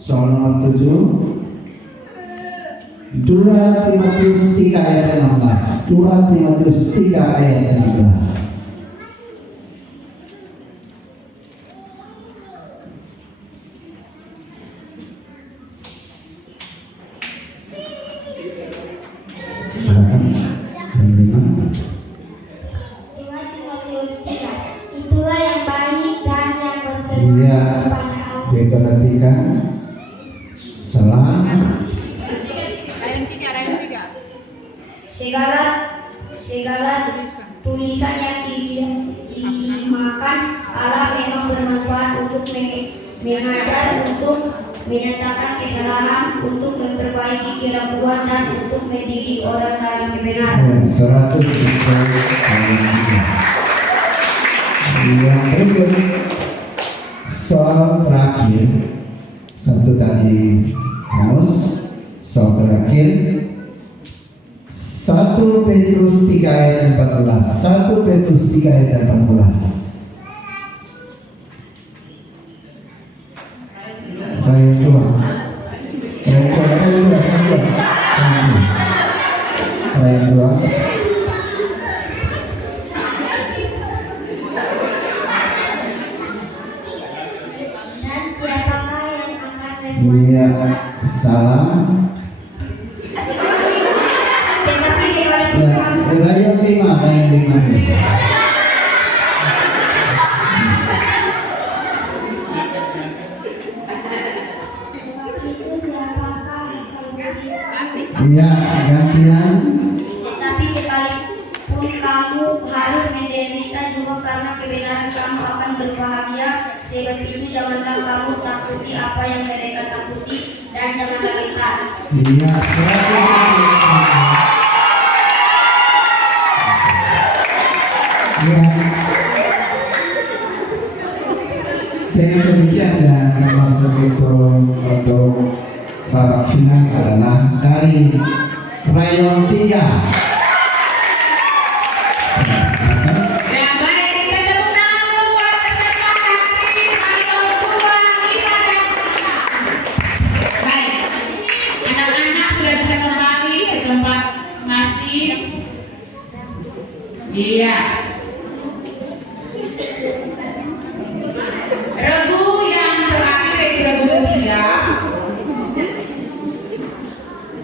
Soal nomor 7, 2 Timotius 3 ayat 16. 2 Timotius 3 ayat 16. Silakan. Yang lima. Itulah yang baik dan yang berkenan Iya, kepada Allah. diperhatikan. Salam. Segala tulisan yang dimakan Allah memang bermanfaat untuk mengajar, untuk menyatakan kesalahan, untuk memperbaiki keraguan, dan untuk mendidik orang dalam kebenaran. 100. Yang berikut soal terakhir, satu tadi Hanus. Soal terakhir 1 Petrus 3 ayat 14. 1 Petrus 3 ayat 14. Ayat 2. Ayat 2. Dan siapakah yang akan Iya, membuat salam. tetapi sekalipun Ya, kamu ayat 5, ayat 5. itu siapakah yang akan membuat Iya, gantian. Tetapi sekalipun kamu harus menderita juga karena kebenaran, kamu akan berbahagia. Sebab itu janganlah kamu takuti apa yang mereka takuti, dan janganlah gentar. Iya, 100. Ya. Dengan demikian dan masuk untuk babak final adalah dari rayon 3. Ya baik, kita tepuk tangan dulu buat peserta dari Rayon 2, 5 dan 6. Baik, anak-anak sudah bisa kembali ke tempat masing. Iya. Regu yang terakhir yaitu regu ketiga.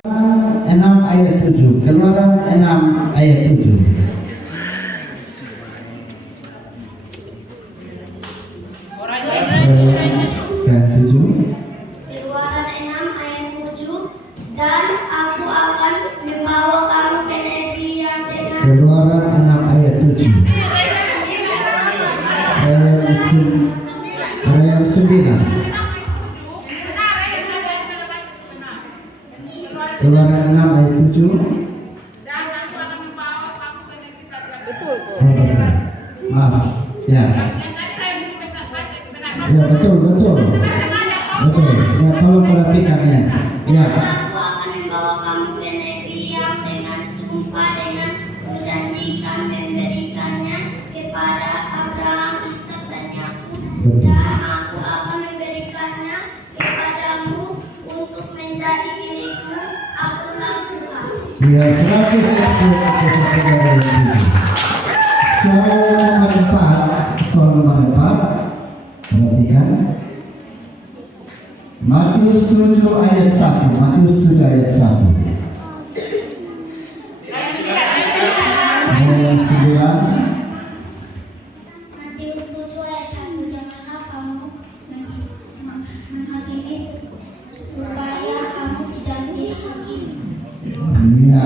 6 ayat 7. Keluaran 6 ayat 7. Ayat 7. Keluaran 6 ayat 7. Dan aku akan membawa kamu ke negeri yang dengan Keluaran 6 ayat 7. Ayat 9. Keluaran 6 ayat 7. Dan aku akan membawa kamu ke negeri betul. Maaf. Ya. Yang tadi Rayon ini benar. Ya, betul. Betul. Ya, tolong perhatikan ya. Ya. aku akan membawa kamu ke negeri yang dengan sumpah dengan menjanjikan memberikannya kepada Abraham, Ishak, dan Yakub. Betul. Dan aku akan memberikannya kepadamu untuk menjadi milikmu. Akulah Tuhan. Ya, 100. Soal nomor 4. Perhatikan. Matius 7 ayat 1. Matius 7 ayat 1. Ayat 9. Matius 7 ayat 1. Janganlah kamu menghakimi supaya kamu tidak dihakimi. Iya.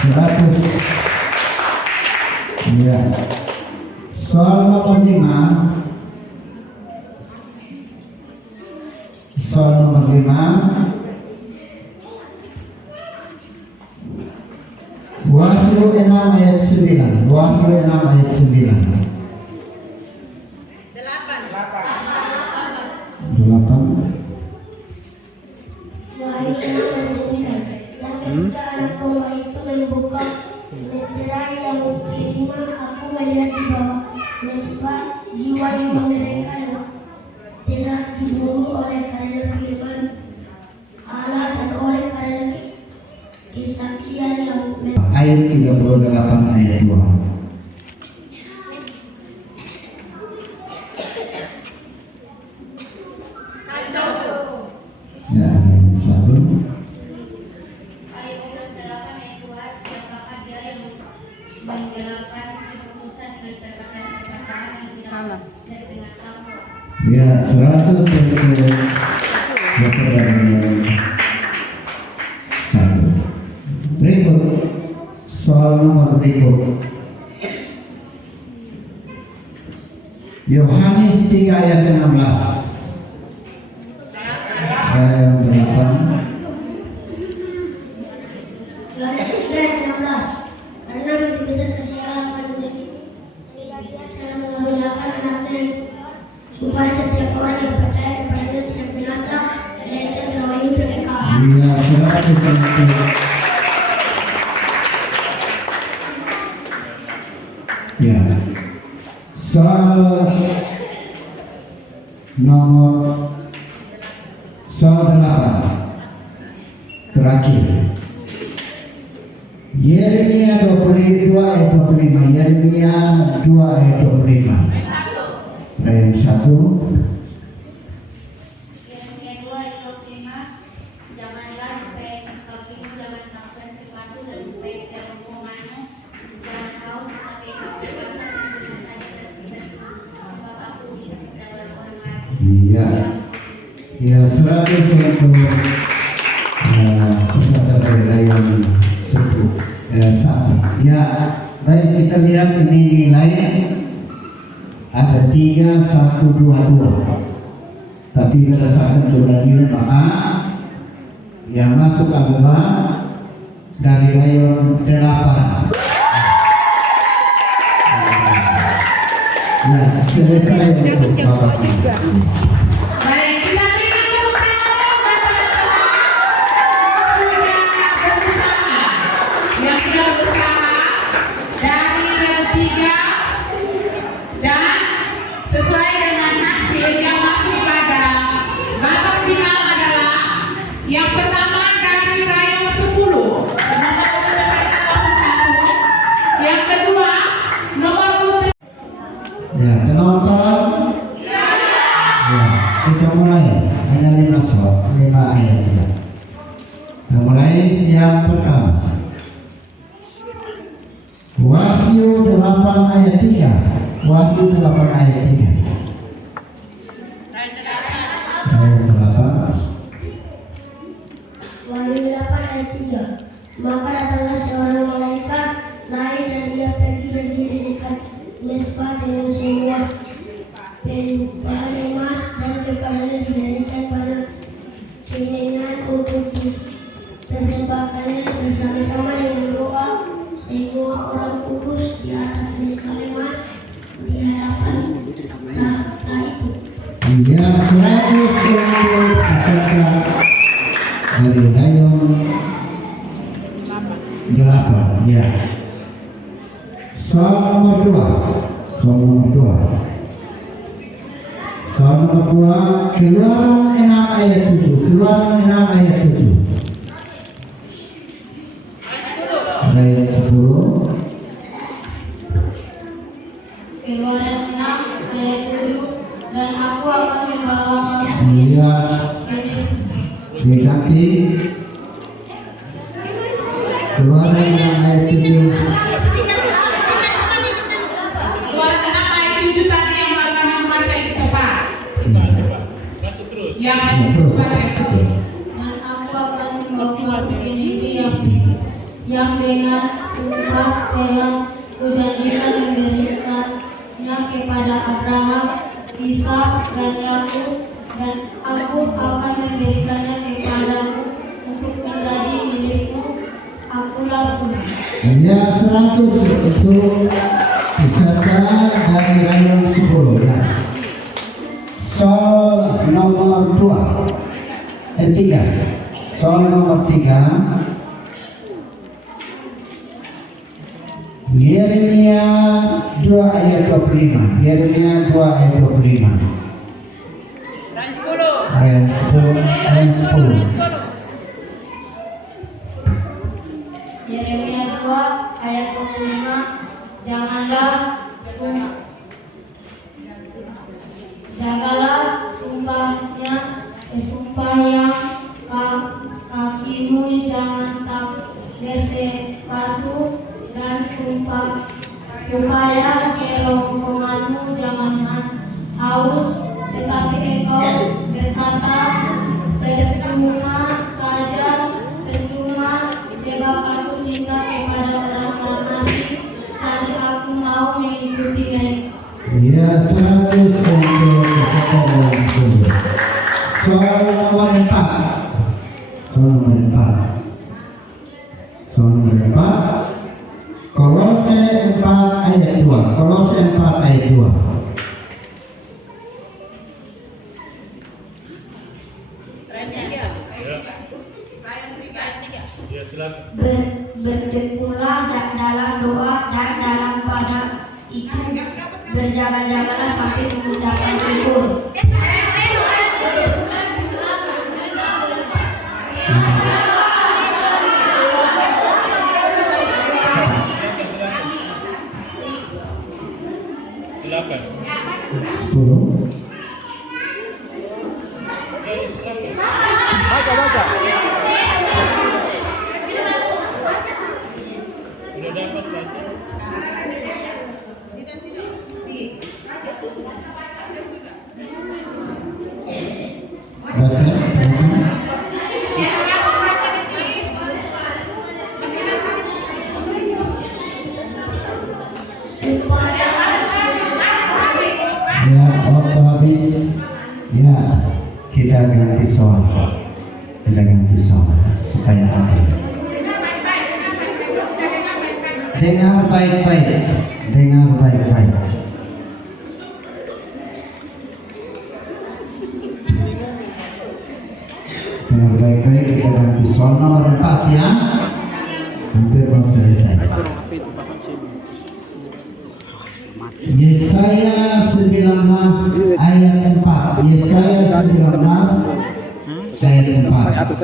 100. Iya. Soal nomor 5. Soal nomor 5. Wahyu 6 ayat 9. Wahyu 6 ayat 9. 8. Wahyu 9. Dan ketika anak domba itu membuka meterai yang kelima, aku melihat di bawah mezbah jiwa-jiwa mereka yang telah dibunuh oleh karena firman Allah dan oleh karena kesaksian yang Ayat 38 ayat 2. Ya, satu. Ayat 38 ayat 2, siapakah dia yang menjalankan keputusan dengan catatan perkataan yang tidak sesuai dengan takwa. Ya, 100 untuk Dr. Daniel 1. Berikut soal nomor berikut. Yohanes 3 ayat 16. Ayat 8. Yohanes 3 ayat 16. Karena begitu besar kasih Allah akan menjadi sehingga Dia telah mengaruniakan anaknya supaya setiap orang yang percaya kepadanya tidak binasa melainkan beroleh hidup yang kekal. Iya, 100. Ya. Soal nomor 8 terakhir. Yeremia 22 ayat 25. Yeremia 2 ayat 25. Ayat 1. Yeremia 2 ayat 25. Janganlah supaya kakimu jangan takkan sesuatu dan supaya terrombonganmu jangan haus tetapi engkau berkata sesungguhnya saja tertentu sebab aku tidak kepada orang asing. Iya. Ya, 100 untuk peserta daerah yang satu. Ya, baik, kita lihat ini nilai ada 3, 1, 2, 2. Tapi berdasarkan jumlah nilai maka yang masuk adalah dari rayon 8. Ya, selesai untuk Bapak ini. Baik, kita berikan tepuk tangan. Yang sudah bersama dari Rayon 3 dan sesuai dengan hasil yang masuk pada babak final adalah yang pertama dari Rayon 10 nomor urut 1, yang kedua nomor urut. Ya, penonton. Ya, kita mulai. Hanya 5 slot, 5 ayat ya. Nah, mulai yang pertama. Wahyu 8 ayat 3. Wahyu 8 ayat 3. Ayat 8. Wahyu 8 ayat 3. Maka datanglah seorang malaikat lain dan dia pergi berdiri di dekat mesbah dengan sebuah bahan emas dan kepadanya dijadikan panah kemenyan untuk dipersembahkannya bersama-sama dengan doa semua orang kudus di atas mesbah emas di hadapan tahta itu. Ya, 100 untuk peserta dari rayon 8. Ya. Soal nomor 2. Soal nomor 2. Soal nomor 2. Keluaran 6 ayat 7. Keluaran 6 ayat 7. Rayon 10. Keluaran 6 ayat 7. Dan aku akan membawa Iya. Diganti. Keluaran 6 ayat 7. Keluaran 6 ayat 7 tadi yang warnanya membaca itu cepat. Yang membaca itu. dan aku akan membawa ke negeri yang dengan sumpah telah kujanjikan memberikannya kepada Abraham, Ishak dan Yakub, dan aku akan memberikannya kepadamu untuk menjadi milikmu. Akulah Tuhan. Ya, 100 itu peserta dari rayon 10 ya. Soal nomor 3. Soal nomor 3. Yeremia 2 ayat 25. Yeremia 2 ayat 25. Ayat 10. Yeremia 2 ayat 25. Jagalah sumpahnya, sumpah yang kakimu jangan tak bersepatu, dan sumpah supaya kerongkonganmu jangan haus, tetapi engkau berkata percuma saja, percuma, sebab aku cinta kepada orang-orang asing, jadi aku mau mengikuti mereka. Ya, 100 untuk peserta dalam 10. Soal nomor 4. Kolose 4 ayat 2. Kolose 4 ayat 2. Bertekunlah dalam doa dan dalam pada itu berjaga-jagalah sampai mengucapkan syukur. Silakan. 10. Sudah dapat baca? Baca, silakan. Ya, waktu habis. Ya, kita ganti soal. Supaya adil. Dengar baik-baik. Dengar baik-baik, kita ganti soal nomor 4 ya. Hampir mau selesai. Yesaya 19 ayat 4. Yesaya 19 ayat 4.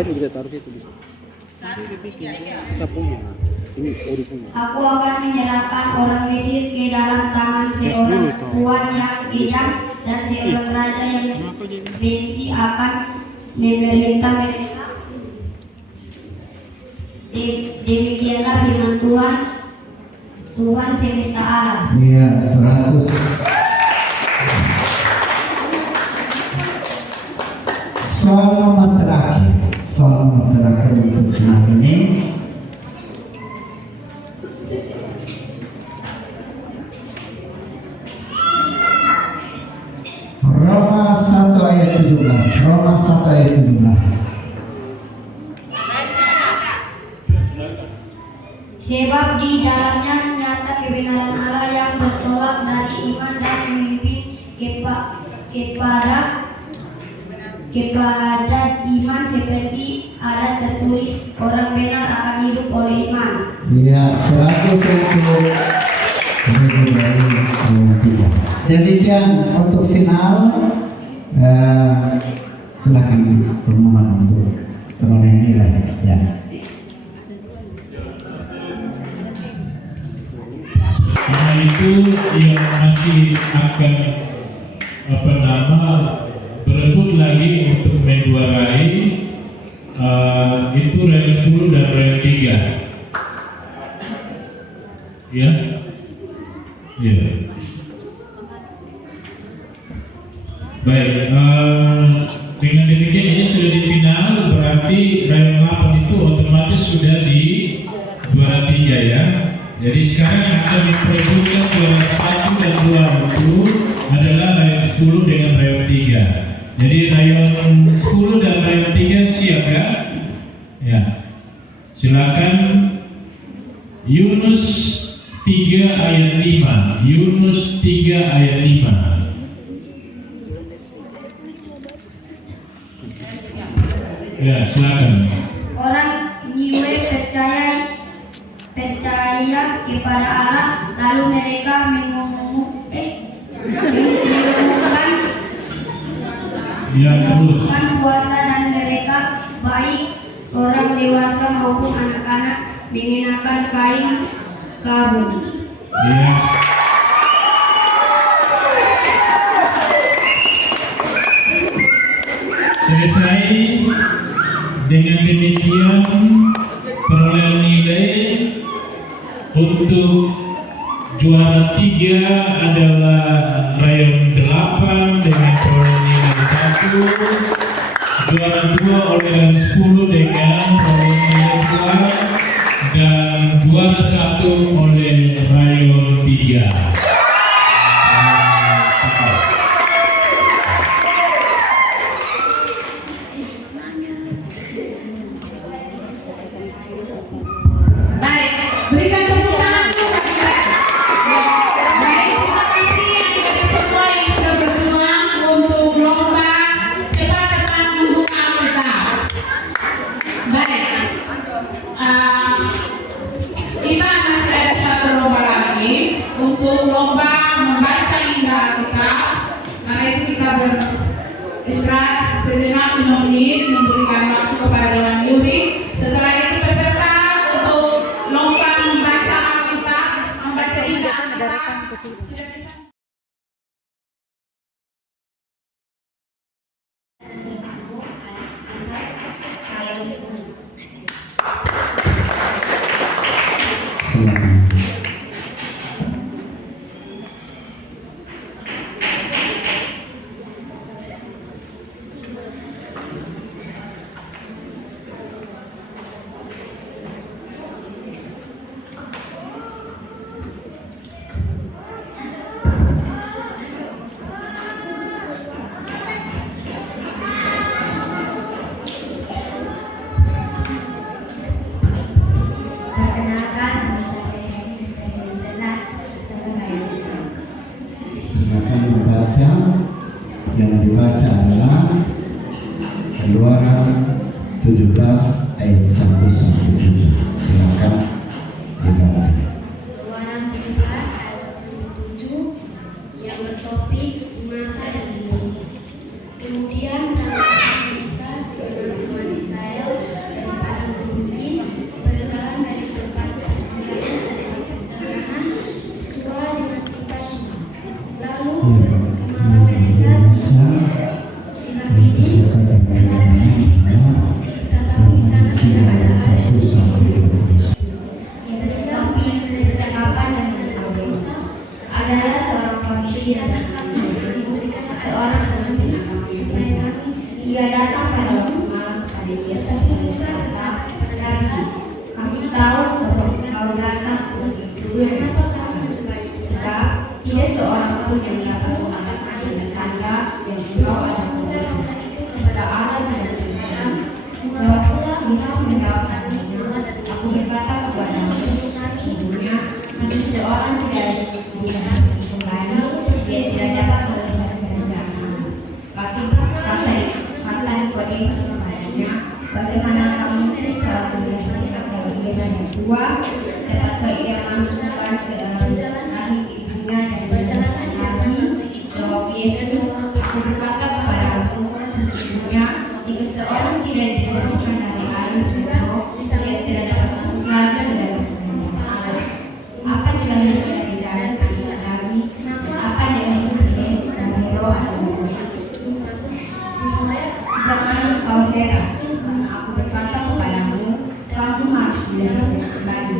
Aku akan menyerahkan orang Mesir ke dalam tangan seorang tuan yang kejam, dan seorang raja yang benci akan memerintah mereka. Demikianlah firman Tuhan semesta alam. Iya, 100. Soal nomor terakhir untuk senam ini. Roma 1 ayat 17. Sebab di dalamnya nyata kebenaran Allah yang bertolak dari iman dan memimpin kepada iman, seperti ada tertulis, orang benar akan hidup oleh iman. Iya, 100 untuk demikian untuk final. Silakan pengumuman untuk perolehan nilai ya. Nah, itu yang masih akan berebut lagi untuk menjuarai itu rayon 10 dan rayon 3 ya. Baik, dengan demikian ini sudah di final, berarti rayon 8 itu otomatis sudah di juara 3 ya. Jadi sekarang yang akan diperebutkan juara 1 dan 2 itu adalah rayon 10 dengan rayon 3. Jadi rayon 10 dan rayon 3 siap ya? Ya. Silakan Yunus 3 ayat 5. Yunus 3 ayat 5. Ya, silakan. Orang Niwe percaya kepada Allah, lalu mereka mengumumkan Ya, terus. melakukan puasa dan mereka baik orang dewasa maupun anak-anak mengenakan kain kafan. Ya. Selesai. Dengan demikian perolehan nilai untuk juara 3 adalah rayon 8 dengan perolehan nilai 1, juara 2 oleh rayon 10 dengan perolehan nilai 2, dan juara 1 oleh rayon 3. Baik, berikan tepuk tangan dulu bagi mereka. Baik, terima kasih adik-adik semua yang sudah berjuang untuk lomba cepat-cepat membuka Alkitab. Baik, kita masih ada satu lomba lagi untuk lomba membaca indah Alkitab. Karena itu kita beristirahat sejenak 5 menit memberikan waktu kepada Dewan Juri. Setelah itu peserta untuk lomba membaca Alkitab, membaca indah Alkitab sudah bisa. Silakan. Perkenalkan, nama saya Heni Misteri Senat, saya Raya. Silakan membaca. Yang dibaca adalah Keluaran 17 ayat 1 sampai 7. Silakan dibaca. Keluaran 17 ayat 1 7 yang bertopik masa dan ini. Kemudian mereka segenap umat Israel dari padang Gursin berjalan dari tempat persinggahan dan pencerahan sesuai dengan tugasnya. Lalu kemana mereka di Rafidim, tetapi di sana tidak ada air. Tetapi percakapan dengan Yesus adalah seorang Farisi dan seorang pemimpin agama supaya ia datang pada waktu malam kepada Yesus dan berkata, "Rabi, kami tahu bahwa engkau datang sebagai guru yang bersama, sebab tidak seorang pun yang dapat mengatakan dengan tanda yang engkau ajarkan kepada Allah dan Tuhan." Jawab Yesus menjawab, "Aku berkata kepadamu, sesungguhnya jika seorang tidak diberikan kembali, dia tidak dapat melihat kerajaan Allah." Kata Nikodemus kepadanya, "Bagaimana kamu seorang melihat kalau ia sudah tua, dapatkah ia masukkan ke dalam rahim ibunya dan berjalan lagi?" Jawab Yesus, "Aku berkata kepadamu, sesungguhnya jika seorang tidak diberikan dari air juga, dia tidak dapat masuk lagi ke dalam kerajaan Allah. Apa juga tidak dalam anak Nabi, apa dengan Ibrahim dan Roh adalah jangan kau heran, karena aku berkata kepadamu, kamu harus belajar kembali.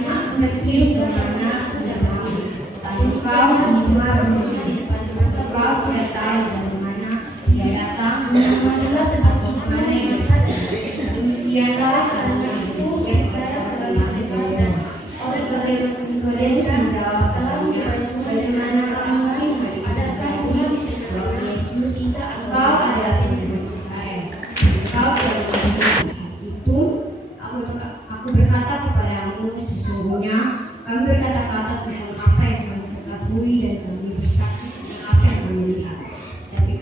Aku kecil kemana tidak tahu, tapi kau menimba berusaha. Kau tidak tahu dari mana dia datang, adalah tempat mana yang besar. Demikianlah karena itu Yesus berkata, oleh Nikodemus menjawab, "Bagaimana kamu mungkin mendapatkan Tuhan?" Jawab Yesus, "Kau adalah pemimpin Israel. Kau tidak melihat itu. Aku berkata kepadamu, sesungguhnya kami berkata-kata tentang apa yang kami ketahui dan kami bersaksi tentang apa yang kami lihat. Tapi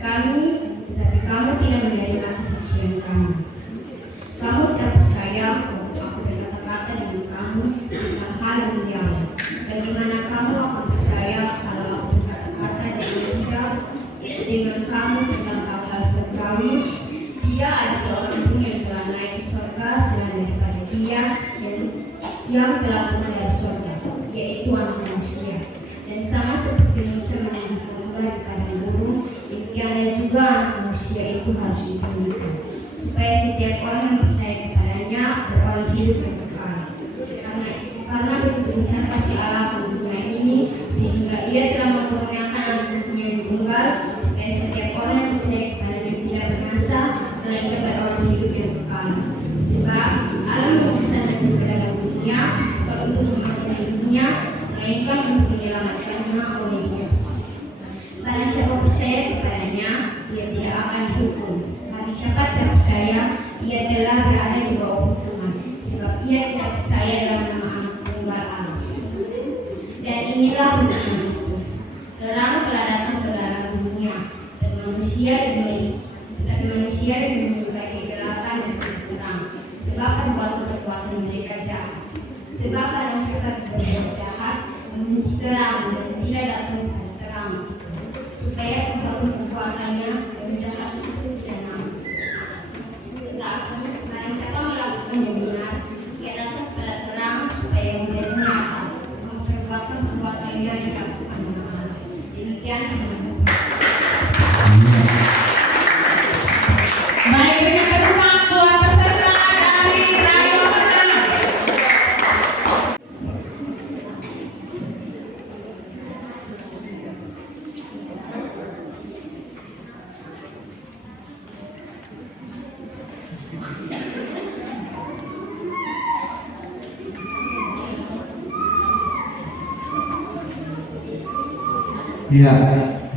kamu tidak menerima kesaksian kami. Kamu tidak percaya kami, tidak ada seorang pun yang telah naik ke surga selain daripada Dia yang telah turun dari surga, yaitu Anak Manusia. Dan sama seperti Musa menaikkan domba di padang gurun, demikianlah juga Anak Manusia itu harus ditinggikan, supaya setiap orang yang percaya kepadanya beroleh hidup yang kekal. Karena begitu besar kasih Allah pada dunia ini, sehingga Ia telah menurunkan Anak-Nya yang tunggal, supaya setiap orang yang percaya kepadanya tidak binasa, melainkan beroleh hidup yang kekal. Sebab Allah mengutuskan Nabi ke dalam dunia bukan untuk menghakimi dunia, melainkan untuk menyelamatkannya oleh Dia. Barang siapa percaya kepadanya, ia tidak akan dihukum. Barang siapa tidak percaya, ia telah berada di bawah hukuman, sebab ia tidak percaya dalam nama Anak Tunggal Allah. Dan inilah hukuman itu: terang telah datang ke dalam dunia, tetapi manusia menyukai kegelapan dan terang, sebab perbuatan mereka jahat. Sebab barang siapa berbuat jahat, membenci terang dan tidak datang pada terang, supaya perbuatannya yang jahat itu tidak nampak. Tetapi barang siapa melakukan yang benar, ia datang pada terang supaya menjadi nyata perbuatan-perbuatannya yang dilakukan oleh Allah. Demikian Baik, berikan tepuk tangan buat peserta dari Rayona. Ya,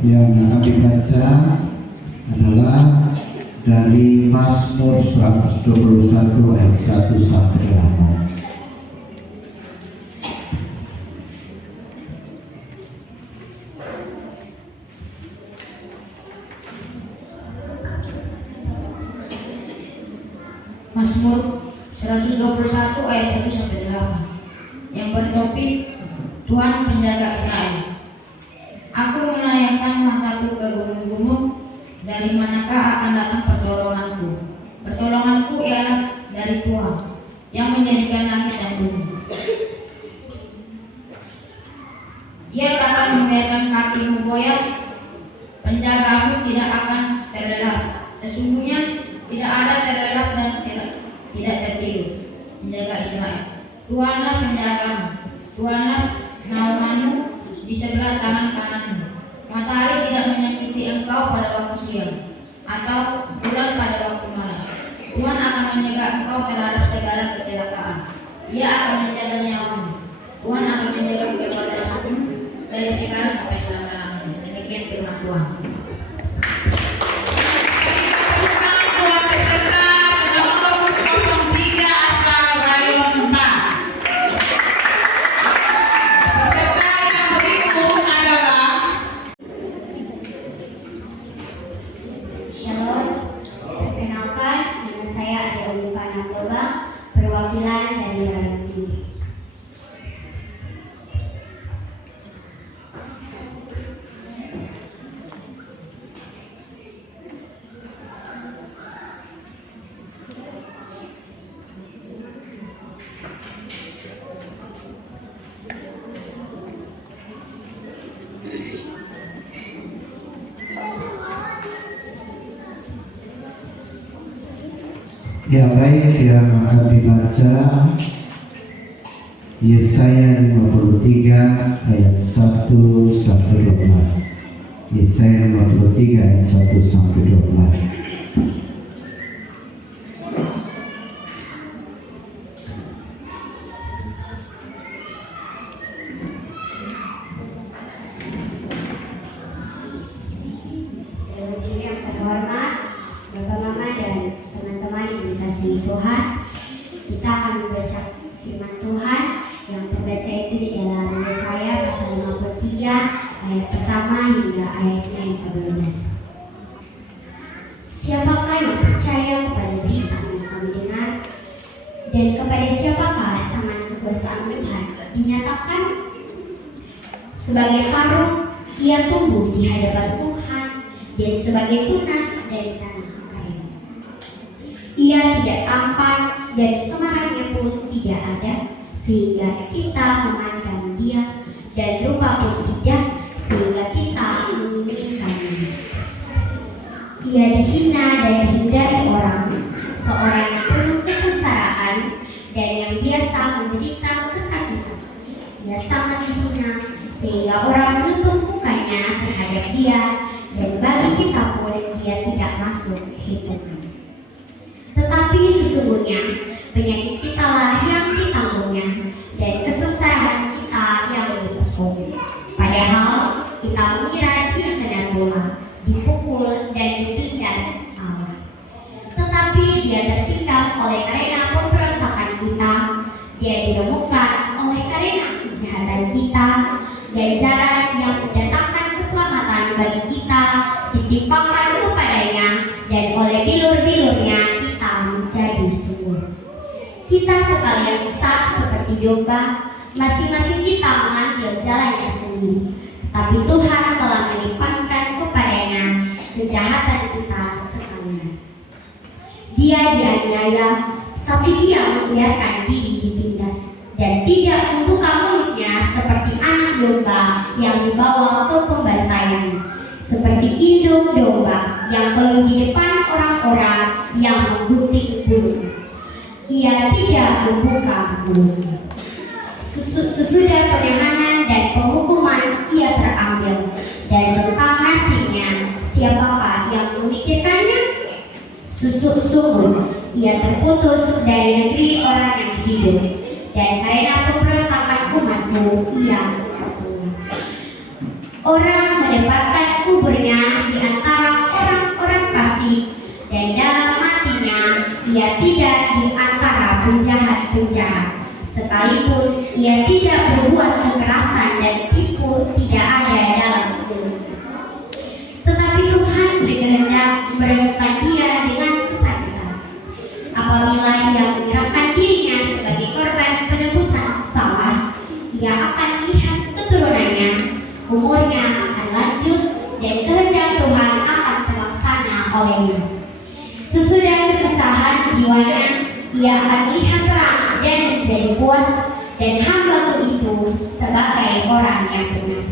yang akan dibaca adalah dari Mazmur 121 ayat 1 sampai 8. Mazmur 121 ayat 1 sampai 8 yang bertopik Tuhan penjaga Israel. Aku melayangkan mataku ke gunung-gunung, dari manakah akan datang pertolonganku? Pertolonganku ialah dari Tuhan yang menjadikan langit dan bumi. Ia takkan membiarkan kakimu goyah, penjagamu tidak akan terlelap. Sesungguhnya tidak ada terlelap dan tidak tertidur menjaga Israel. Tuhanlah penjagamu, Tuhanlah naunganmu di sebelah tangan kananmu. Matahari tidak menyakiti engkau pada waktu siang, atau bulan pada waktu malam. Tuhan akan menjaga engkau terhadap segala kecelakaan. Ia akan menjaga nyawamu. Tuhan akan menjaga keluargamu dari sekarang sampai selama-lamanya. Demikian firman Tuhan. Buat peserta nomor 03 asal Rayon 4. Peserta yang berikut adalah Shalom, perkenalkan nama saya Adia Oliva Naktoba, perwakilan dari Rayon Tinggi. Yang baik yang akan dibaca Yesaya 53 ayat 1 sampai 12. Yesaya 53 ayat 1 sampai 12. Teologi yang terhormat, Bapak Mama dan teman-teman yang dikasihi Tuhan, kita akan membaca firman Tuhan yang terbaca itu di dalam Yesaya pasal 53 ayat pertama hingga ayatnya yang ke-12. Siapakah yang percaya kepada berita yang kami dengar, dan kepada siapakah tangan kekuasaan Tuhan dinyatakan? Sebagai karung ia tumbuh di hadapan Tuhan, dan sebagai tunas dari tanah Ia tidak tampan dan semangatnya pun tidak ada, sehingga kita memandang dia, dan rupa pun tidak, sehingga kita menginginkannya. Ia dihina dan dihindari orang, seorang yang penuh kesengsaraan dan yang biasa menderita kesakitan. Ia sangat dihina sehingga orang menutup mukanya terhadap dia, dan bagi kita pun dia tidak masuk hitungan. Tetapi sesungguhnya penyakit kita lah yang ditanggungnya, dan kesengsaraan kita yang dipikul. Padahal kita mengira dia kena bola, dipukul dan ditindas Allah. Tetapi dia tertikam oleh karena pemberontakan kita, dia diremukkan oleh karena kejahatan kita. Ganjaran yang mendatangkan keselamatan bagi kita ditimpakan kepadanya, dan oleh bilur-bilurnya kita menjadi subur. Kita sekalian sesat seperti domba, masing-masing kita mengambil jalannya sendiri. Tapi Tuhan telah melimpahkan kepadanya kejahatan kita sekalian. Dia dianiaya, tapi dia membiarkan diri ditindas, dan tidak membuka mulutnya seperti anak domba yang dibawa ke pembantaian, seperti induk domba yang keluh di depan orang-orang yang menggunting bulunya. Ia tidak membuka mulutnya. Sesudah penahanan dan penghukuman ia terambil, dan tentang nasibnya siapakah yang memikirkannya? Sungguh ia terputus dari negeri orang yang hidup, dan karena pemberontakan umatku ia terpulang. Orang menempatkan kuburnya di antara orang-orang fasik, dan dalam matinya ia tidak di antara penjahat-penjahat. Sekalipun ia tidak berbuat kekerasan dan tipu tidak ada dalam mulutnya. Tetapi Tuhan berkehendak meremukkan dia dengan kesakitan. Apabila ia menyerahkan dirinya sebagai korban penebusan salah, ia akan melihat keturunannya, umurnya akan lanjut, dan kehendak Tuhan akan terlaksana olehnya. Sesudah kesusahan jiwanya, ia akan melihat terang dan menjadi puas, dan hamba-Ku itu sebagai orang yang benar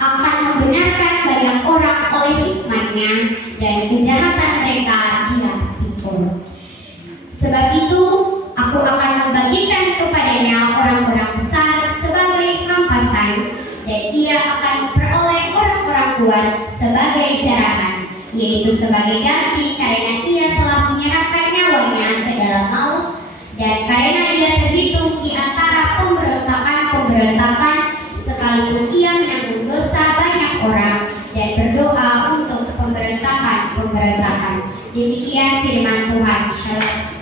akan membenarkan banyak orang oleh hikmatnya, dan kejahatan mereka dia pikul. Sebab itu Aku akan membagikan kepadanya orang-orang besar sebagai rampasan, dan ia akan memperoleh orang-orang kuat sebagai jarahan, yaitu sebagai ganti karena ia telah menyerahkan nyawanya ke dalam maut, dan karena ia terhitung di antara pemberontakan, sekalipun ia menanggung dosa banyak orang dan berdoa untuk pemberontakan. Demikian firman Tuhan. Shalom.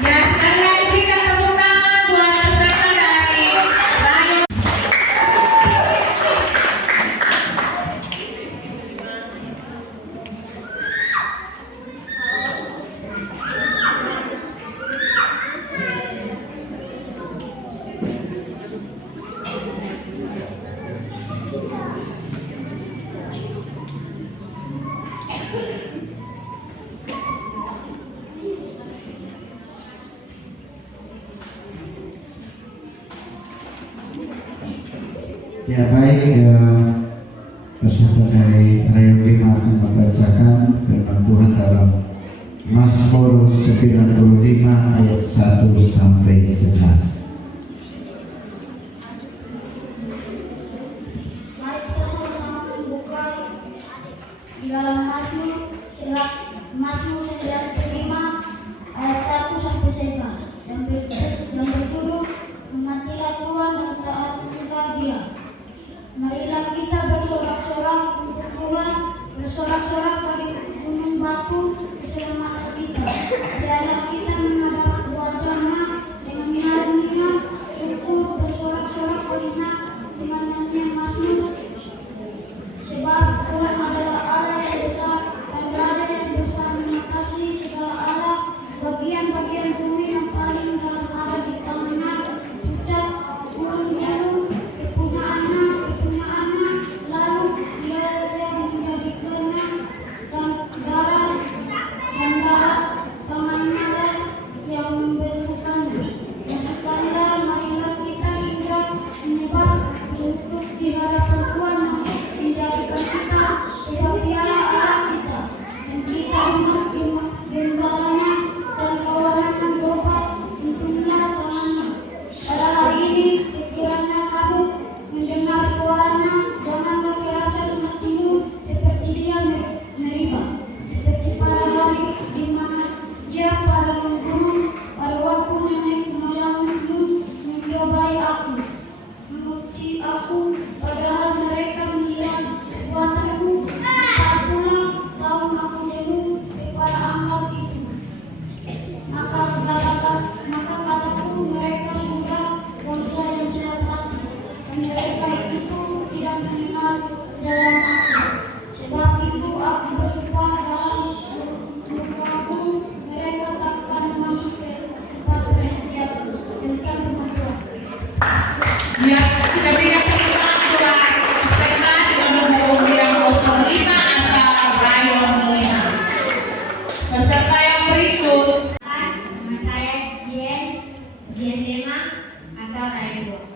Ya, sekali lagi kita tepuk tangan buat peserta dari Rayon. Ya baik, peserta dari Rayon 5 akan membacakan firman Tuhan dalam Mazmur 95 ayat 1 sampai 11. Mari kita sama-sama membuka di dalam Mazmur 95 ayat 1 sampai 11 yang berjudul Mematilah Tuhan dan taatilah Dia. Marilah kita bersorak-sorak untuk Tuhan, bersorak-sorak bagi gunung batu keselamatan kita. Biarlah kita menghadap wajah-Nya dengan nyanyian syukur, bersorak-sorak baginya dengan nyanyian mazmur. Sebab Tuhan adalah Allah yang besar, dan Allah yang besar mengatasi segala Allah. Bagian-bagian bumi yang paling dalam ada di tangannya, pucat, kepunyaannya, lalu Dia yang menjadikannya Ya, kita berikan tepuk tangan buat peserta dengan nomor undian 05 asal Rayon 5. Peserta yang berikut. Nama saya Jen Dema asal Rayon 2.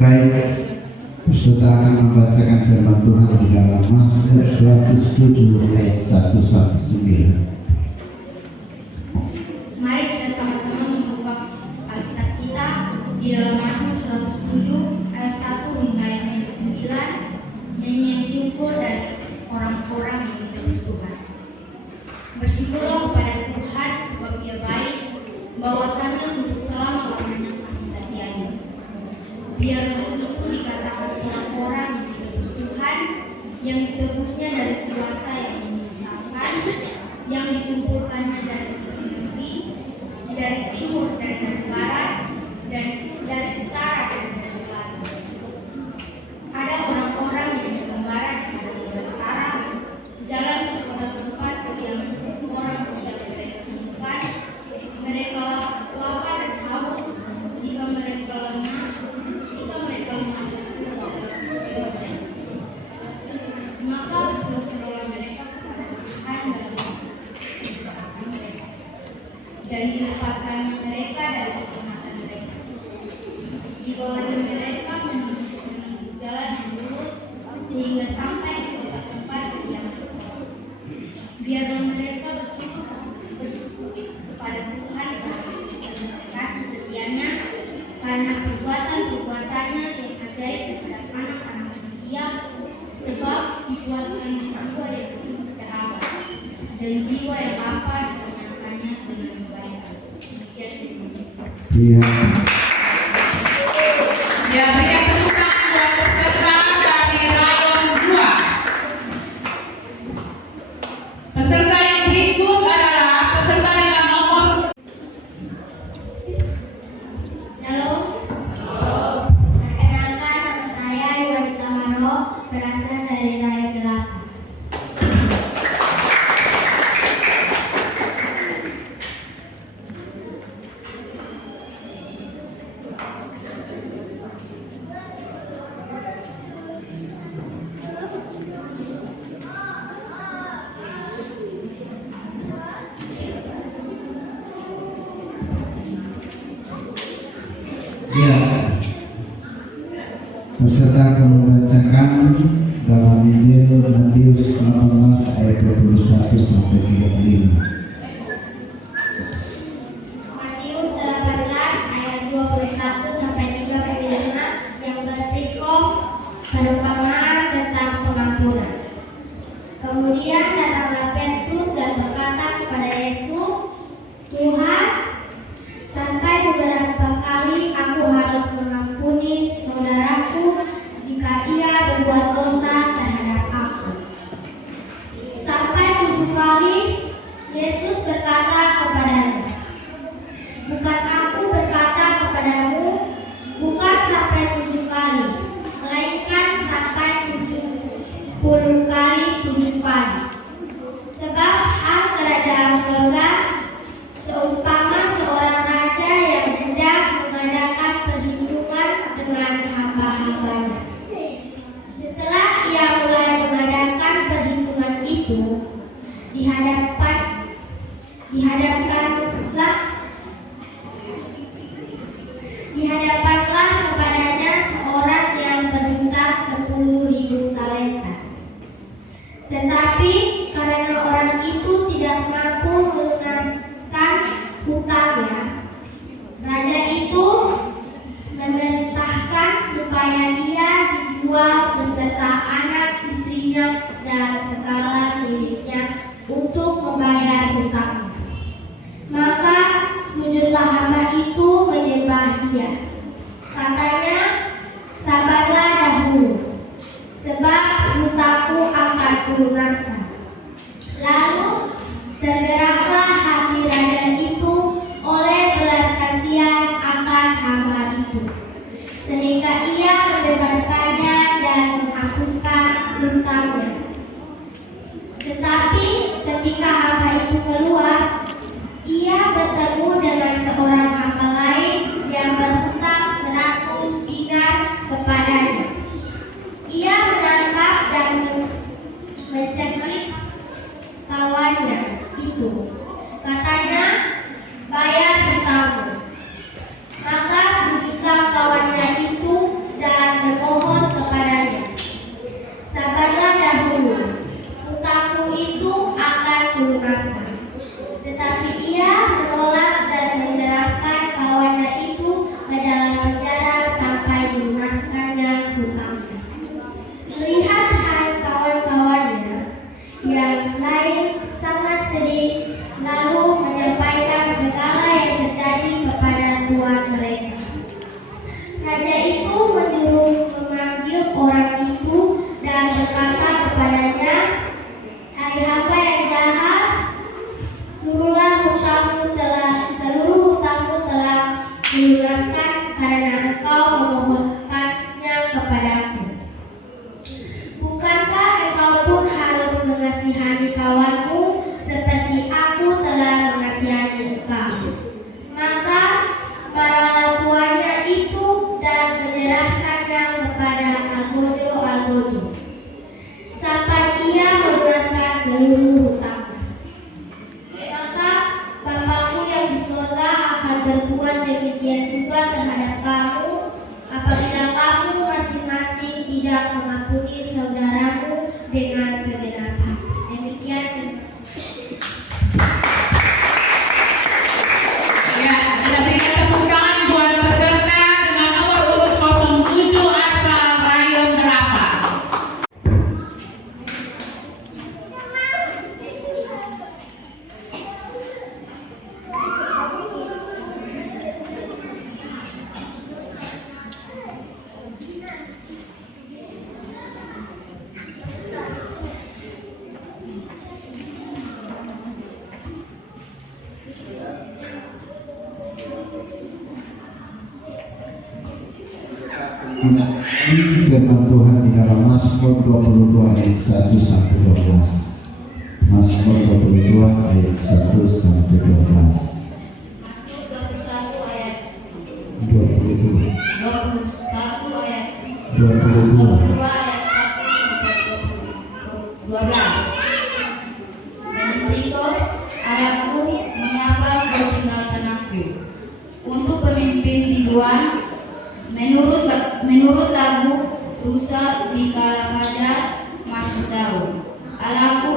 Baik, peserta akan membacakan firman Tuhan di dalam Mazmur 107 ayat 1 sampai 9. Mari kita sama-sama membuka Alkitab kita di dalam Mazmur 107 ayat 1 hingga ayat 9. Nyanyian syukur dari orang-orang yang ditebus Tuhan. Bersyukurlah kepada Tuhan sebab Dia baik, bahwasannya untuk selama-lamanya kasih setianya. Biarlah itu dikatakan orang-orang yang ditebus Tuhan, yang ditebusnya dari kuasa yang menyesatkan, yang dikumpulkannya dari negeri, dari timur dan dari barat, dan dari utara dan dari selatan. Ada orang-orang yang bergembara di hadapan utara, jalan kepada tempat kediaman orang tidak mereka temukan. Mereka lapar dan haus, jika mereka lemah, maka berseru-serulah mereka kepada Tuhan dan dilepaskannya mereka dari kecemasan mereka. Dibawanya mereka menuju jalan yang lurus sehingga sampai ke tempat kediaman. Biarlah mereka bersyukur kepada Tuhan kasih setianya, karena perbuatan-perbuatannya yang ajaib terhadap anak-anak manusia, sebab dikuasainya jiwa yang tidak abad dan jiwa yang lapar dinyatakannya dengan baik. Demikian firman Tuhan. Iya. Ya, berikan tepuk tangan buat peserta dari Rayon 2. Peserta yang berikut adalah peserta dengan nomor. Halo. Perkenalkan, nama saya Iwanita Mano, berasal dari Rayon 8. Ya, peserta akan membacakan dalam Injil Matius 18 ayat 21 sampai 35. Matius 18 ayat 21 sampai 35 yang berperikop perumpamaan tentang pengampunan. Kemudian datanglah Petrus dan berkata kepada Yesus, "Tuhan, sampai beberapa kali aku harus mengampuni saudaraku jika ia berbuat dosa terhadap aku?" Sampai 7 kali. Yesus berkata kepadanya, "Bukan aku berkata kepadamu, bukan sampai 7 kali, melainkan sampai 70 kali 7 kali. Sebab hal kerajaan surga seumpama seorang raja yang sedang mengadakan perhitungan dengan hamba-hambanya. Setelah ia mulai mengadakan perhitungan itu, dihadapanlah kepadanya seorang yang berhutang 10.000 talenta. Tetapi karena orang itu tidak mampu melunaskan hutangnya, raja itu memerintahkan supaya dia dijual beserta anak istrinya dan segala miliknya untuk membayar hutangnya. seluruh hutangnya. Maka Bapakmu yang di surga akan berbuat demikian juga terhadap kamu apabila kamu masing-masing tidak mengampuni saudaramu dengan segenap hati. Demikian. Ya, kita berikan tepuk tangan buat peserta dengan nomor urut 07 asal Rayon Berapa. Firman Tuhan di dalam Mazmur 22 ayat 1 sampai 12. Mazmur 22 ayat 1 sampai 12. Mazmur 21 ayat 22 21 ayat 22 22 ayat 1 sampai 12. Dan berikut, Allahku, mengapa kau tinggalkan aku? Untuk pemimpin biduan, menurut lagu rusa di kala fajar Mazmur Daud. Allahku,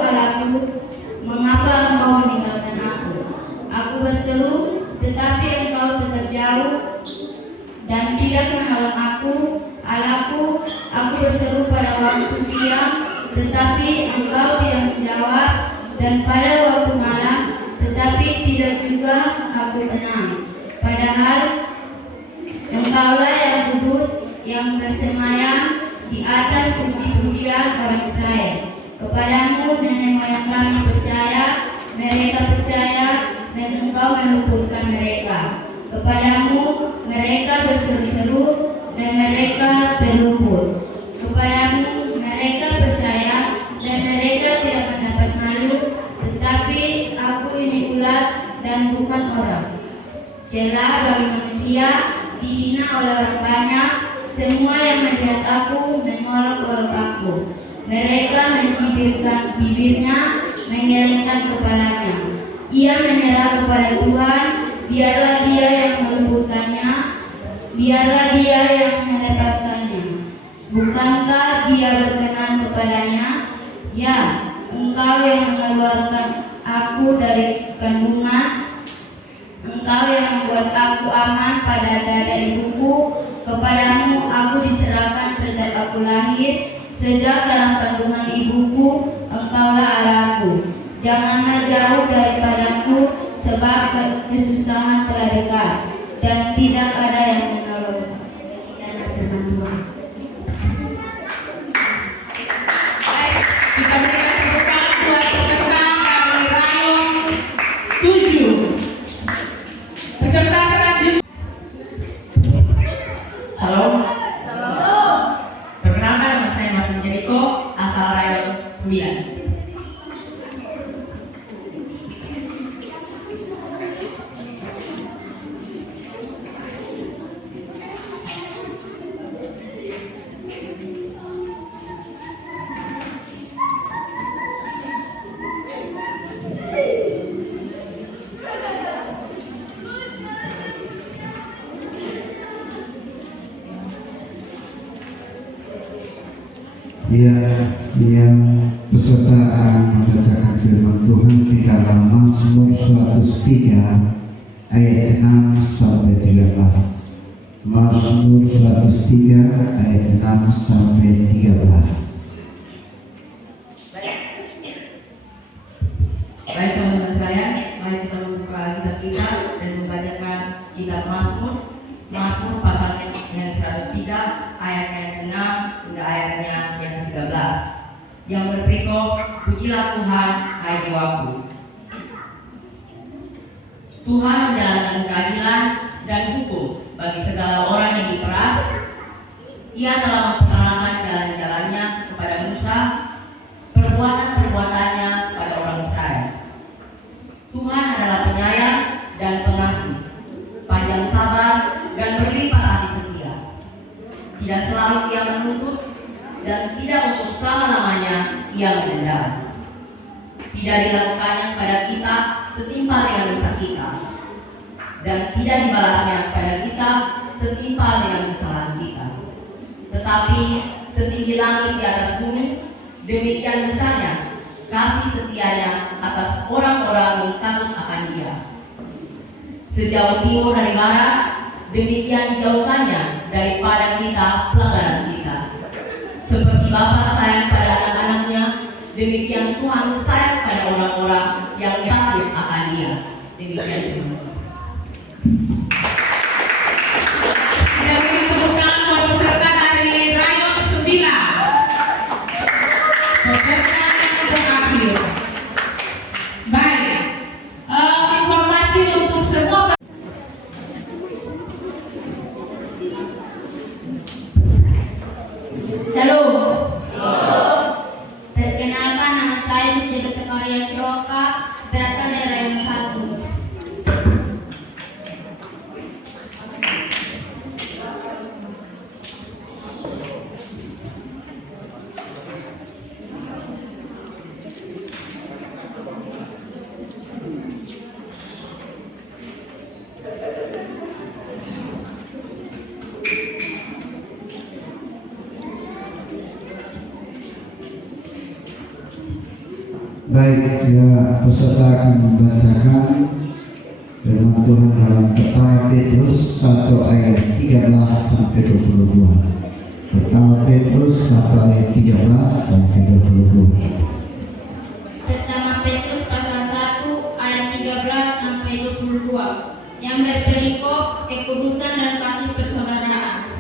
mengapa engkau meninggalkan aku? Aku berseru, tetapi engkau tetap jauh dan tidak menolong aku. Allahku, aku berseru pada waktu siang, tetapi engkau tidak menjawab, dan pada waktu malam, tetapi tidak juga aku tenang. Padahal engkaulah yang kudus, yang bersemayam di atas puji-pujian orang Israel. Kepadamu nenek moyang kami percaya, mereka percaya, dan engkau meluputkan mereka. Kepadamu mereka berseru-seru, dan mereka terluput. Kepadamu mereka percaya, dan mereka tidak mendapat malu. Tetapi aku ini ulat dan bukan orang, celah bagi manusia, dihina oleh orang banyak. Semua yang melihat aku mengolok-olok aku. Mereka mencibirkan bibirnya, menggelengkan kepalanya. Ia menyerah kepada Tuhan, biarlah Dia yang meluputkannya, biarlah Dia yang melepaskannya. Bukankah Dia berkenan kepadanya? Ya, Engkau yang mengeluarkan aku dari kandungan, Engkau yang membuat aku aman pada dada ibuku. Kepadamu aku diserahkan sejak aku lahir, sejak dalam kandungan ibuku, Engkaulah Allahku. Janganlah jauh daripadaku, sebab kesusahan telah dekat, dan tidak ada yang menolong. Demikianlah firman Tuhan. Baik, kita berikan tepuk tangan buat peserta dari Rayon 7. Peserta selanjutnya. Salam. Perkenalkan, nama saya Martin Jericho, asal Rayon 9. Yang peserta akan membacakan firman Tuhan di dalam Mazmur 103 ayat 6 sampai 13. Mazmur 103 ayat 6 sampai 13. Baik teman-teman sekalian, mari kita membuka Alkitab kita dan membacakan kitab Mazmur. Mazmur pasalnya yang 103 ayatnya yang 6 hingga ayatnya yang 13. Yang berperikop, pujilah Tuhan, hai jiwaku. Tuhan menjalankan keadilan dan hukum bagi segala orang yang diperas. Ia telah memperkenalkan jalan-jalannya kepada Musa, perbuatan-perbuatannya pada orang Israel. Tuhan adalah penyayang dan pengasih, panjang sabar dan berlimpah kasih setia. Tidak selalu Ia menuntut, dan tidak untuk selama-lamanya Ia mendendam. tidak dilakukannya kepada kita setimpal dengan dosa kita, dan tidak dibalasnya kepada kita setimpal dengan kesalahan kita. Tetapi setinggi langit di atas bumi, demikian besarnya kasih setianya atas orang-orang yang takut akan Dia. Sejauh timur dari barat, demikian dijauhkannya daripada kita pelanggaran kita. Seperti Bapa sayang pada anak-anaknya, demikian Tuhan sayang pada orang-orang yang takut akan Dia. Demikian firman Tuhan. Kita beri tepuk tangan buat peserta dari Rayon 9. Peserta yang terakhir. Baik, informasi untuk semua. Shalom. Perkenalkan, nama saya Sutira Sekaria Siroka, berasal dari Rayon 1. Baik, ya, peserta akan membacakan firman Tuhan dalam pertama Petrus 1 ayat 13 sampai 22. Pertama Petrus 1 ayat 13 sampai 22. Pertama Petrus pasal 1 ayat 13 sampai 22 yang berperikop kekudusan dan kasih persaudaraan.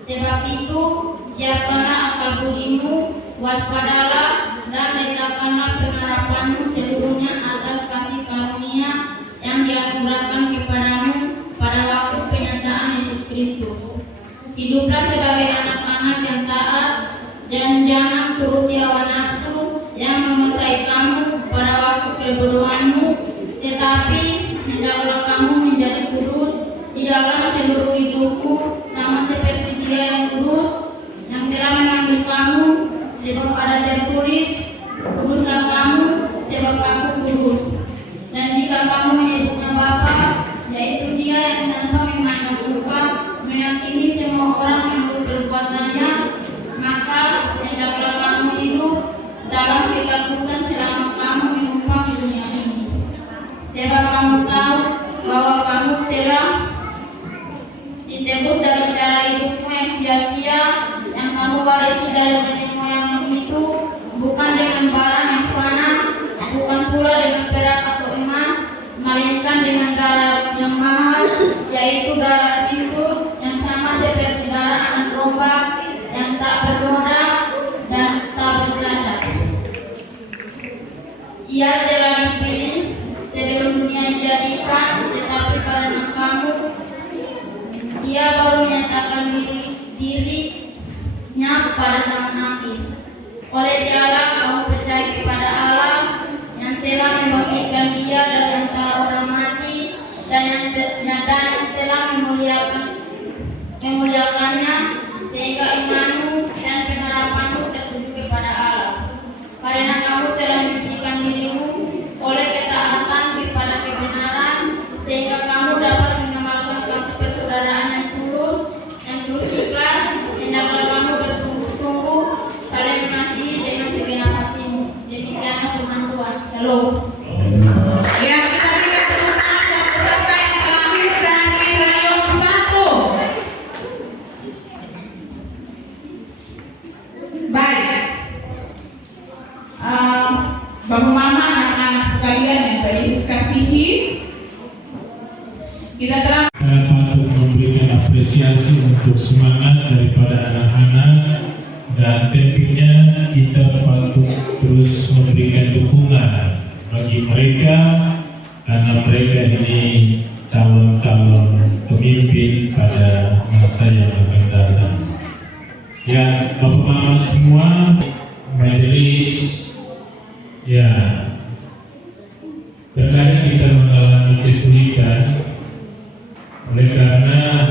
Sebab itu, siapkanlah akal budimu, waspadalah dan letakkanlah pengharapanmu seluruhnya atas kasih karunia yang dianugerahkan kepadamu pada waktu penyataan Yesus Kristus. Hiduplah sebagai anak-anak yang taat dan jangan turuti hawa nafsu yang menguasai kamu pada waktu kebodohanmu, tetapi hendaklah kamu menjadi kudus di dalam seluruh hidupmu, sama seperti Dia yang kudus yang telah memanggil kamu. Sebab ada tertulis, kuduslah kamu, sebab aku kudus. Dan jika kamu menyebutnya Bapa, yaitu Dia yang tanpa memandang muka, meyakini semua orang menurut perbuatannya, maka hendaklah kamu hidup dalam ketakutan selama kamu menumpang di dunia ini. Sebab kamu tahu bahwa kamu telah ditebus dari cara hidupmu yang sia-sia, yang kamu warisi dari nenek moyangmu itu, bukan dengan barang yang fana, bukan pula dengan perak atau emas, melainkan dengan darah yang mahal, yaitu darah Kristus, yang sama seperti darah anak domba yang tak bernoda dan tak bercacat. Ia telah dipilih sebelum dunia dijadikan, tetapi karena kamu, Dia baru menyatakan dirinya kepada zaman akhir. Oleh Dialah kamu percaya kepada Allah yang telah membangkitkan Dia dari antara orang mati dan yang telah memuliakannya, sehingga imanmu dan pengharapanmu tertuju kepada Allah. Karena kamu telah menyucikan dirimu oleh ketaatan kepada kebenaran, sehingga kamu dapat mengamalkan kasih persaudaraan yang tulus ikhlas. Hendaklah kamu bersungguh-sungguh saling mengasihi dengan segenap hatimu. Demikianlah firman Tuhan. Shalom. Ya, kita berikan tepuk tangan buat peserta yang terakhir dari Rayon 1. Baik, Bapak Mama, anak-anak sekalian yang tadi dikasihi, kita telah Patut memberikan apresiasi untuk semangat daripada anak-anak, dan tentunya kita patut terus memberikan dukungan bagi mereka karena mereka ini calon-calon pemimpin pada masa yang akan datang. Ya, Bapak Mama semua, majelis, ya, terkadang kita mengalami kesulitan oleh karena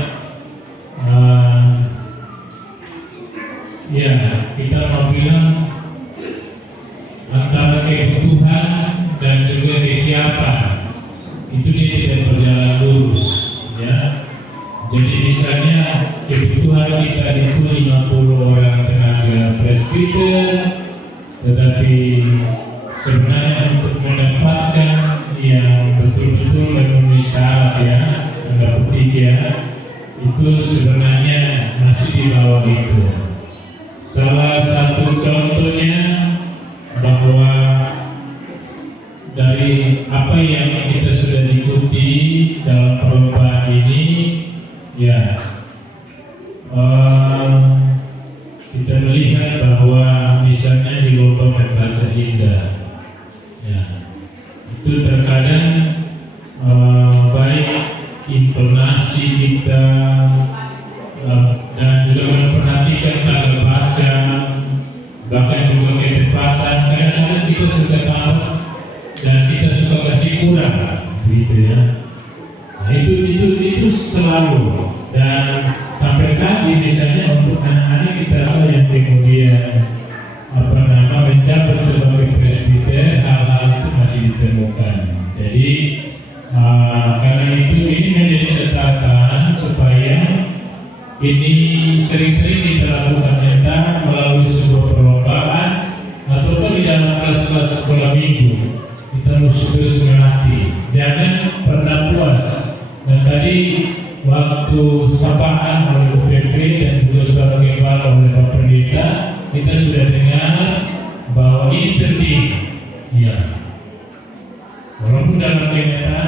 ya kita mau bilang tetapi sebenarnya untuk mendapatkan yang betul-betul memenuhi syarat ya, ada 3 itu sebenarnya masih di bawah itu. Salah satu contohnya bahwa dari apa yang kita sudah ikuti dalam perlombaan ini, ya kita melihat bahwa misalnya di lomba berbaca indah, ya itu terkadang baik intonasi kita dan juga memperhatikan tanda baca, bahkan juga ketepatan. Kadang-kadang kita suka tambah dan kita suka kasih kurang, gitu ya. Nah, itu selalu, dan sampai tadi misalnya untuk anak-anak kita yang kemudian menjabat sebagai presbiter, hal-hal itu masih ditemukan. Jadi karena itu ini menjadi catatan supaya ini sering-sering kita lakukan, entah melalui sebuah perlombaan ataupun di dalam kelas-kelas sekolah minggu. Kita harus terus melatih, jangan pernah puas. Dan tadi waktu sapaan oleh UPP dan juga suara gembala oleh Pak Pendeta, kita sudah dengar bahwa ini penting. Ya, walaupun dalam kenyataan